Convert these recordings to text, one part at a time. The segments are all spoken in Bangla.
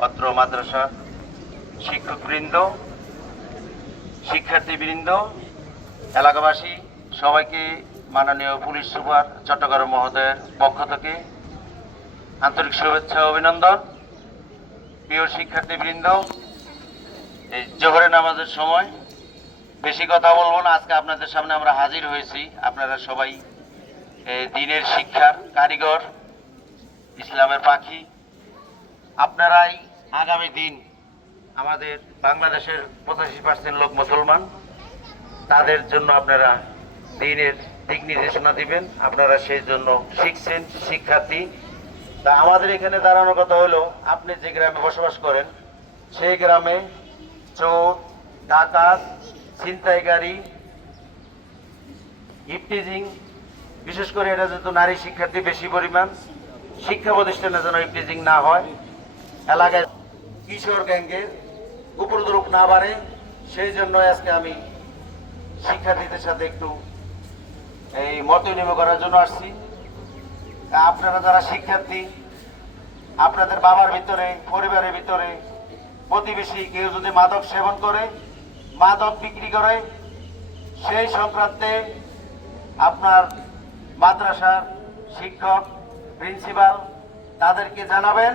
অত্র মাদ্রাসা শিক্ষকবৃন্দ, শিক্ষার্থীবৃন্দ, এলাকাবাসী সবাইকে মাননীয় পুলিশ সুপার চট্টগ্রাম মহোদয়ের পক্ষ থেকে আন্তরিক শুভেচ্ছা ও অভিনন্দন। প্রিয় শিক্ষার্থীবৃন্দ, এই জোহরের নামাজের সময় বেশি কথা বলবো না। আজকে আপনাদের সামনে আমরা হাজির হয়েছি। আপনারা সবাই দ্বীনের শিক্ষার কারিগর, ইসলামের পাখি। আপনারাই আগামী দিন আমাদের বাংলাদেশের 85% লোক মুসলমান, তাদের জন্য আপনারা দ্বীনের দিক নির্দেশনা দিবেন। আপনারা সেই জন্য শিখছেন, শিক্ষার্থী। তা আমাদের এখানে দাঁড়ানোর কথা হলো, আপনি যে গ্রামে বসবাস করেন সেই গ্রামে চোর, ডাকাত, ছিনতাইকারী, ইফটিজিং, বিশেষ করে এটা যেহেতু নারী শিক্ষার্থী বেশি পরিমাণ, শিক্ষা প্রতিষ্ঠানে যেন ইফটিজিং না হয়, এলাকায় কিশোর গ্যাংয়ের উপদ্রব না বাড়ে, সেই জন্য আজকে আমি শিক্ষার্থীদের সাথে একটু এই মত বিনিময় করার জন্য আসছি। আপনারা যারা শিক্ষার্থী, আপনাদের বাবার ভিতরে, পরিবারের ভিতরে প্রতিবেশী কেউ যদি মাদক সেবন করে, মাদক বিক্রি করে, সেই সংক্রান্তে আপনার মাদ্রাসার শিক্ষক, প্রিন্সিপাল তাদেরকে জানাবেন।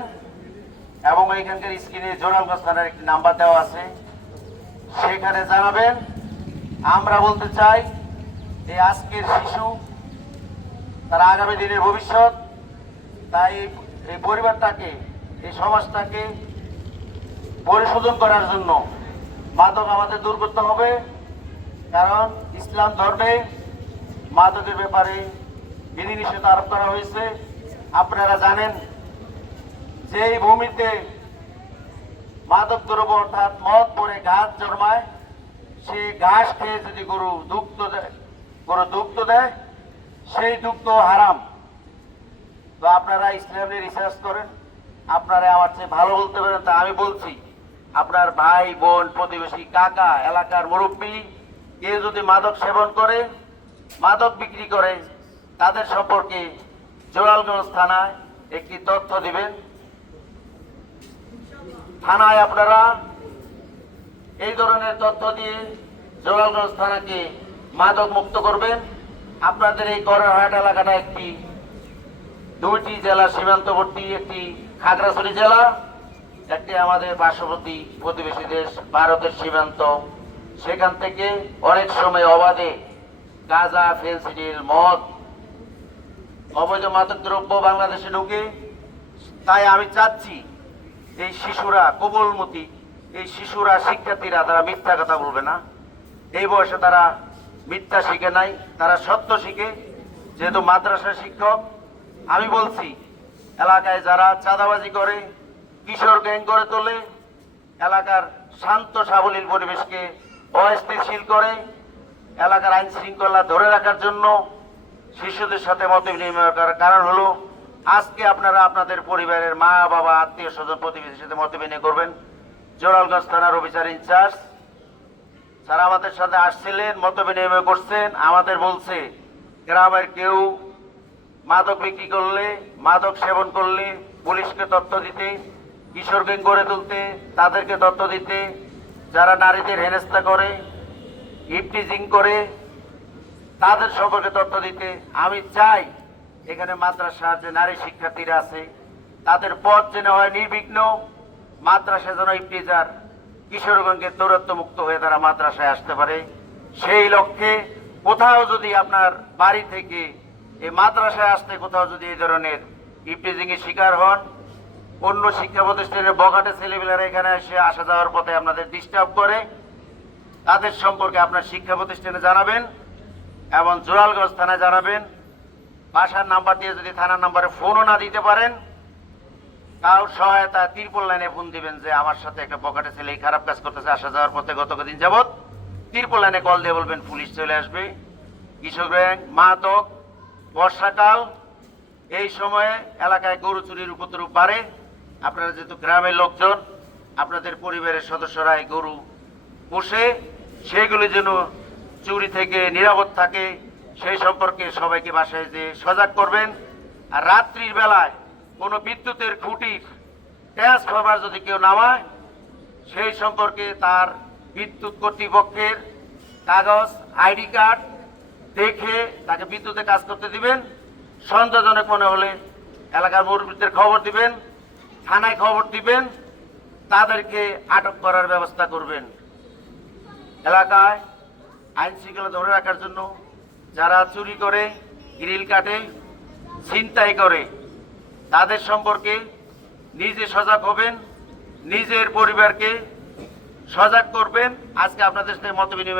এবং এখানকার স্ক্রিনে জোরালগঞ্জ থানার একটি নাম্বার দেওয়া আছে, সেখানে জানাবেন। আমরা বলতে চাই, এই আজকের শিশু তারা আগামী দিনের ভবিষ্যৎ। তাই এই পরিবারটাকে, এই সমাজটাকে পরিশোধন করার জন্য মাদক আমাদের দূর করতে হবে। কারণ ইসলাম ধর্মে মাদকের ব্যাপারে বিধিনিষেধ আরোপ করা হয়েছে। আপনারা জানেন যে এই ভূমিতে মাদক দ্রব্য অর্থাৎ মদ পরে ঘাস জন্মায়, সেই ঘাস খেয়ে যদি গরু দুগ্ধ দেয়, সেই দুগ্ধ হারাম। তো আপনারা ইসলামে রিসার্চ করেন, আপনারা আমার চেয়ে ভালো বলতে পারেন। তা আমি বলছি, আপনার ভাই, বোন, প্রতিবেশী, কাকা, এলাকার মুরব্বী কেউ যদি মাদক সেবন করে, মাদক বিক্রি করে, তাদের সম্পর্কে জোরালগঞ্জ থানায় একটি তথ্য দিবেন। থানায় আপনারা এই ধরনের তথ্য দিয়ে জোরালগঞ্জ থানাকে মাদক মুক্ত করবেন। আপনাদের এই করারহাট এলাকাটা একটি 2টি জেলা সীমান্তবর্তী, একটি খাগড়াছড়ি জেলা, একটি আমাদের পার্শ্ববর্তী প্রতিবেশী দেশ ভারতের সীমান্ত। সেখান থেকে অনেক সময় অবাধে গাঁজা, ফেন্সিডিল, মদ, অবৈধ মাদক দ্রব্য বাংলাদেশে ঢুকে। তাই আমি চাচ্ছি এই শিশুরা, কোমলমতি এই শিশুরা, শিক্ষার্থীরা, তারা মিথ্যা কথা বলবে না। এই বয়সে তারা মিথ্যা শিখে নাই, তারা সত্য শিখে। যেহেতু মাদ্রাসা শিক্ষক, আমি বলছি এলাকায় যারা চাঁদাবাজি করে, কিশোর গ্যাং করে তোলে, এলাকার শান্ত সাবলীল পরিবেশকে অস্থিতিশীল করে, এলাকার আইন শৃঙ্খলা ধরে রাখার জন্য শিশুদের সাথে মত বিনিময় করার কারণ হলো, আজকে আপনারা আপনাদের পরিবারের মা, বাবা, আত্মীয় স্বজন, প্রতিবেশীর সাথে মত বিনিময় করবেন। জোরালগঞ্জ থানার অফিসার ইনচার্জ যারা আমাদের সাথে আসছিলেন, মত বিনিময় করছেন, আমাদের বলছে গ্রামের কেউ মাদক বিক্রি করলে, মাদক সেবন করলে পুলিশকে তথ্য দিতে, কিশোর গ্যাং গড়ে তুলতে তাদেরকে তথ্য দিতে, যারা নারীদের হেনস্থা করে, ইফটিজিং করে তাদের সম্পর্কে তথ্য দিতে। আমি চাই এখানে মাদ্রাসার যে নারী শিক্ষার্থীরা আছে তাদের পথ যেন হয় নির্বিঘ্ন, মাদ্রাসা যেন ইফতিজার, কিশোরগঞ্জের দৌরত্ব মুক্ত হয়ে তারা মাদ্রাসায় আসতে পারে। সেই লক্ষ্যে কোথাও যদি আপনার বাড়ি থেকে এই মাদ্রাসায় আসতে কোথাও যদি এই ধরনের ইফটিজিং এর শিকার হন, অন্য শিক্ষা প্রতিষ্ঠানের বখাটে ছেলেমেয়েরা এখানে এসে আসা যাওয়ার পথে আপনাদের ডিস্টার্ব করে, তাদের সম্পর্কে আপনার শিক্ষা প্রতিষ্ঠানে জানাবেন এবং জোরালগঞ্জ থানায় জানাবেন। বাসার নাম্বার দিয়ে যদি থানার নাম্বারে ফোনও না দিতে পারেন, তাও সহায়তা 3 লাইনে ফোন দিবেন যে আমার সাথে একটা বখাটে ছেলে এই খারাপ কাজ করতেছে, আসা যাওয়ার পথে গত কদিন যাবৎ। 3 লাইনে কল দিয়ে বলবেন পুলিশ চলে আসবে। কিশোর গ্যাং, মাদক, বর্ষাকাল, এই সময়ে এলাকায় গরু চুরির উপদ্রব বাড়ে। আপনারা যেহেতু গ্রামের লোকজন, আপনাদের পরিবারের সদস্যরা এই গরু পোষে, সেগুলি যেন চুরি থেকে নিরাপদ থাকে, সেই সম্পর্কে সবাইকে বাসায় যে সজাগ করবেন। আর রাত্রির বেলায় কোনো বিদ্যুতের খুঁটির ট্রান্সফরমার যদি কেউ নামায় সেই সম্পর্কে তার বিদ্যুৎ কর্তৃপক্ষের কাগজ আইডি কার্ড দেখে তাকে বিদ্যুতে কাজ করতে দিবেন। সন্দেহজনক মনে হলে এলাকার মুরব্বীদের খবর দিবেন, থানায় খবর দিবেন, তাদেরকে আটক করার ব্যবস্থা করবেন। এলাকায় আইন শৃঙ্খলা ধরে রাখার জন্য যারা চুরি করে, গ্রিল কাটে, ছিনতাই করে, তাদের সম্পর্কে নিজে সজাগ হবেন, নিজের পরিবারকে সজাগ করবেন। আজকে আপনাদের সাথে মত বিনিময়